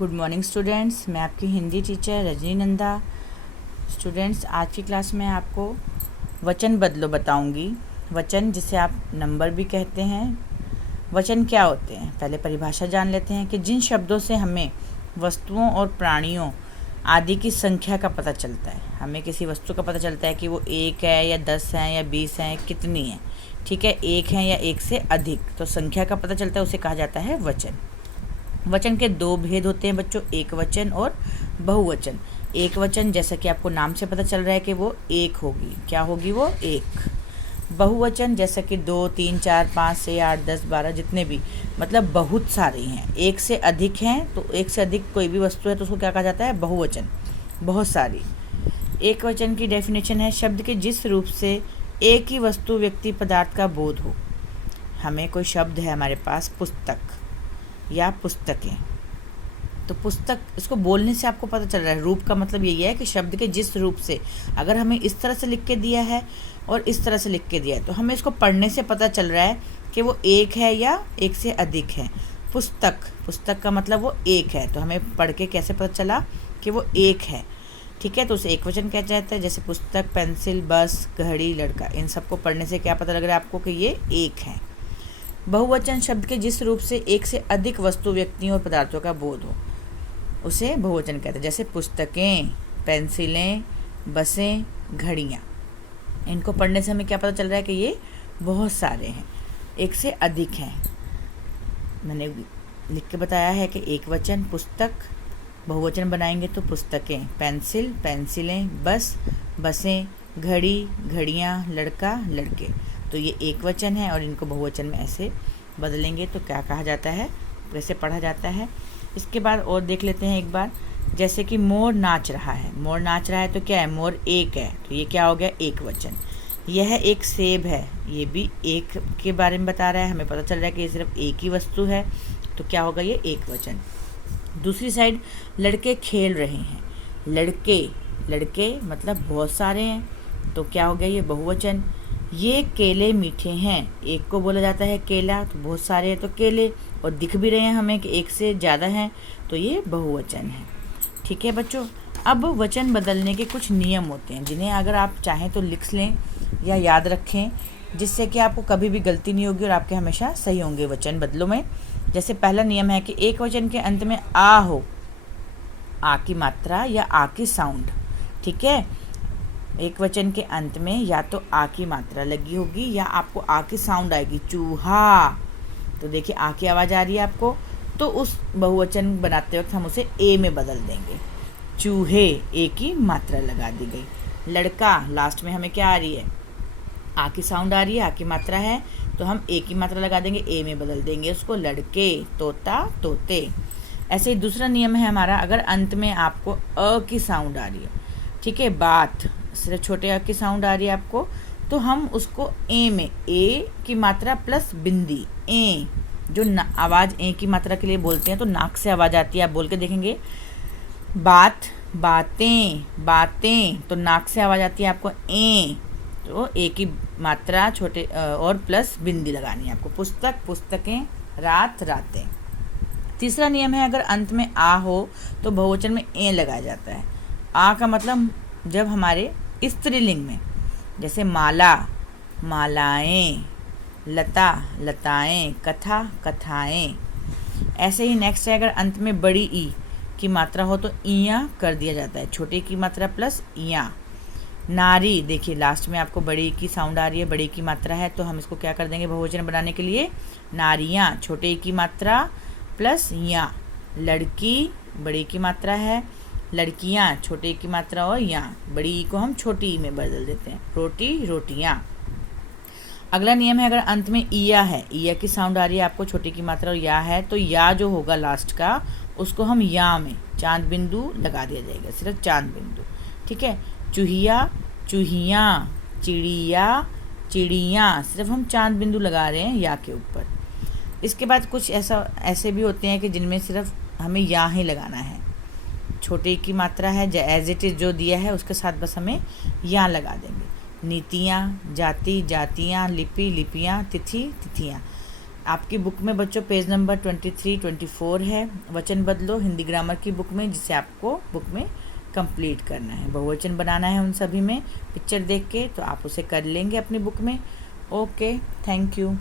Good morning students, मैं आपकी Hindi teacher Rajni Nanda. Students, आज की क्लास में आपको वचन बदलो बताऊंगी। वचन जिसे आप नंबर भी कहते हैं। वचन क्या होते हैं, पहले परिभाषा जान लेते हैं कि जिन शब्दों से हमें वस्तुओं और प्राणियों आदि की संख्या का पता चलता है। हमें किसी वस्तु का पता चलता है कि वो 1 है या 10 है या 20 है, कितनी है, ठीक है, 1 है या 1 से अधिक, तो संख्या का पता चलता है, उसे कहा जाता है वचन। वचन के दो भेद होते हैं बच्चों, एक वचन और बहुवचन। एक वचन जैसा कि आपको नाम से पता चल रहा है कि वो एक होगी, क्या होगी वो, एक। बहुवचन जैसा कि 2, 3, 4, 5, 6, 8, 10, 12 जितने भी, मतलब बहुत सारे हैं, एक से अधिक हैं, तो एक से अधिक कोई भी वस्तु है तो उसको क्या कहा जाता है, बहुवचन, बहुत सारी। एक वचन की डेफिनेशन है शब्द के जिस रूप से एक ही वस्तु व्यक्ति पदार्थ का बोध हो। हमें कोई शब्द है हमारे पास, पुस्तक या पुस्तकें, तो पुस्तक, इसको बोलने से आपको पता चल रहा है, रूप का मतलब यही है कि शब्द के जिस रूप से, अगर हमें इस तरह से लिख के दिया है और इस तरह से लिख के दिया है तो हमें इसको पढ़ने से पता चल रहा है कि वो एक है या एक से अधिक है। पुस्तक, पुस्तक का मतलब वो एक है, तो हमें पढ़ के कैसे पता चला कि वो एक है, ठीक है, तो उसे एक वचन कहा जाता है। जैसे पुस्तक, पेंसिल, बस, घड़ी, लड़का, इन सबको पढ़ने से क्या पता लग रहा है आपको कि ये एक है। बहुवचन शब्द के जिस रूप से एक से अधिक वस्तु, व्यक्तियों और पदार्थों का बोध हो, उसे बहुवचन कहते हैं। जैसे पुस्तकें, पेंसिलें, बसें, घड़ियाँ, इनको पढ़ने से हमें क्या पता चल रहा है कि ये बहुत सारे हैं, एक से अधिक हैं। मैंने लिख के बताया है कि एक वचन पुस्तक, बहुवचन बनाएंगे तो पुस्तकें, पेंसिल, पेंसिलें, बस, बसें, घड़ी, घड़ियाँ, लड़का, लड़के, तो ये एक वचन है और इनको बहुवचन में ऐसे बदलेंगे तो क्या कहा जाता है, वैसे पढ़ा जाता है। इसके बाद और देख लेते हैं एक बार, जैसे कि मोर नाच रहा है। मोर नाच रहा है तो क्या है, मोर एक है, तो ये क्या हो गया, एक वचन। यह एक सेब है, ये भी एक के बारे में बता रहा है, हमें पता चल रहा है कि ये सिर्फ एक ही वस्तु है, तो क्या होगा, ये एक वचन। दूसरी साइड, लड़के खेल रहे हैं। लड़के, लड़के मतलब बहुत सारे हैं, तो क्या हो गया, ये बहुवचन। ये केले मीठे हैं, एक को बोला जाता है केला, तो बहुत सारे हैं तो केले, और दिख भी रहे हैं हमें कि एक से ज़्यादा हैं, तो ये बहुवचन है, ठीक है बच्चों। अब वचन बदलने के कुछ नियम होते हैं जिन्हें अगर आप चाहें तो लिख लें या याद रखें, जिससे कि आपको कभी भी गलती नहीं होगी और आपके हमेशा सही होंगे वचन बदलों में। जैसे पहला नियम है कि एक वचन के अंत में आ हो, आ की मात्रा या आ की साउंड, ठीक है। एक वचन के अंत में या तो आ की मात्रा लगी होगी या आपको आ की साउंड आएगी, चूहा, तो देखिए आ की आवाज़ आ रही है आपको, तो उस बहुवचन बनाते वक्त हम उसे ए में बदल देंगे, चूहे, ए की मात्रा लगा दी गई। लड़का, लास्ट में हमें क्या आ रही है, आ की साउंड आ रही है, आ की मात्रा है, तो हम ए की मात्रा लगा देंगे, ए में बदल देंगे उसको, लड़के, तोता, तोते। ऐसे ही दूसरा नियम है हमारा, अगर अंत में आपको अ की साउंड आ रही है, ठीक है, बात, सिर्फ छोटे अ की साउंड आ रही है आपको, तो हम उसको ए में, ए की मात्रा प्लस बिंदी, ए, जो आवाज़ ए की मात्रा के लिए बोलते हैं तो नाक से आवाज़ आती है, आप बोल के देखेंगे, बात, बातें, बातें, तो नाक से आवाज़ आती है आपको ए, तो ए की मात्रा छोटे और प्लस बिंदी लगानी है आपको। पुस्तक, पुस्तकें, रात, रातें। तीसरा नियम है, अगर अंत में आ हो तो बहुवचन में ए लगाया जाता है। आ का मतलब जब हमारे स्त्रीलिंग में, जैसे माला, मालाएं, लता, लताएं, कथा, कथाएं। ऐसे ही नेक्स्ट है, अगर अंत में बड़ी ई की मात्रा हो तो इया कर दिया जाता है, छोटे की मात्रा प्लस इया। नारी, देखिए लास्ट में आपको बड़ी की साउंड आ रही है, बड़ी की मात्रा है, तो हम इसको क्या कर देंगे बहुवचन बनाने के लिए, नारियाँ, छोटे की मात्रा प्लस या। लड़की, बड़ी की मात्रा है, लड़कियाँ, छोटे की मात्रा और या, बड़ी ई को हम छोटी ई में बदल देते हैं, रोटी, रोटियाँ। अगला नियम है, अगर अंत में इया है, इया की साउंड आ रही है आपको, छोटी की मात्रा और या है, तो या जो होगा लास्ट का, उसको हम या में चांद बिंदु लगा दिया जाएगा, सिर्फ चांद बिंदु, ठीक है। चूहिया, चूहियाँ, चिड़िया, चिड़ियाँ, सिर्फ हम चांद बिंदु लगा रहे हैं या के ऊपर। इसके बाद कुछ ऐसे भी होते हैं कि जिनमें सिर्फ हमें या ही लगाना है, छोटे की मात्रा है, एज इट इज़ जो दिया है उसके साथ बस हमें या लगा देंगे। नीतियाँ, जाति, जातियाँ, लिपि, लिपियाँ, तिथि, तिथियाँ। आपकी बुक में बच्चों पेज नंबर 23, 24 है, वचन बदलो हिंदी ग्रामर की बुक में, जिसे आपको बुक में कंप्लीट करना है। बहुवचन बनाना है उन सभी में, पिक्चर देख के तो आप उसे कर लेंगे अपनी बुक में। Okay, thank you.